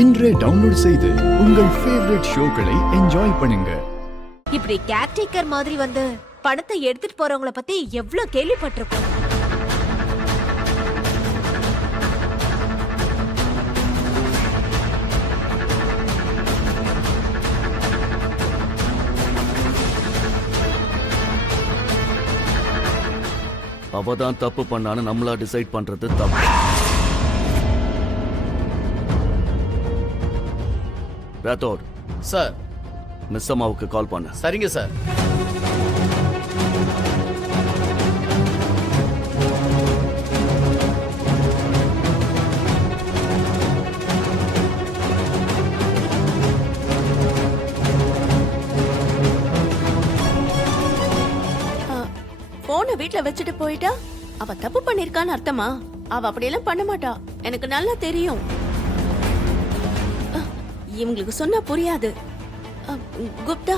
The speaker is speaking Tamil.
இன்றே டவுன்லோட் செய்து உங்கள் ஃபேவரட் ஷோக்களை என்ஜாய் பண்ணுங்க. இப்படி கேர்டேக்கர் மாதிரி வந்து பணத்தை எடுத்துட்டு போறவங்கள பத்தி எவ்வளவு கேள்விப்பட்டிருக்கோம். அவதான் தப்பு பண்ணான்னு நம்மளா டிசைட் பண்றது தப்பு. ராத்தோட் சார். மிஸ் அம்மாவுக்கு கால் பண்ண. சரிங்க சார். போனை வீட்ல வச்சுட்டு போயிட்டா அவ தப்பு பண்ணிருக்கான்னு அர்த்தமா? அவ அப்படியெல்லாம் பண்ண மாட்டா, எனக்கு நல்லா தெரியும். இவங்களுக்கு சொன்னா புரியாது. குப்தா,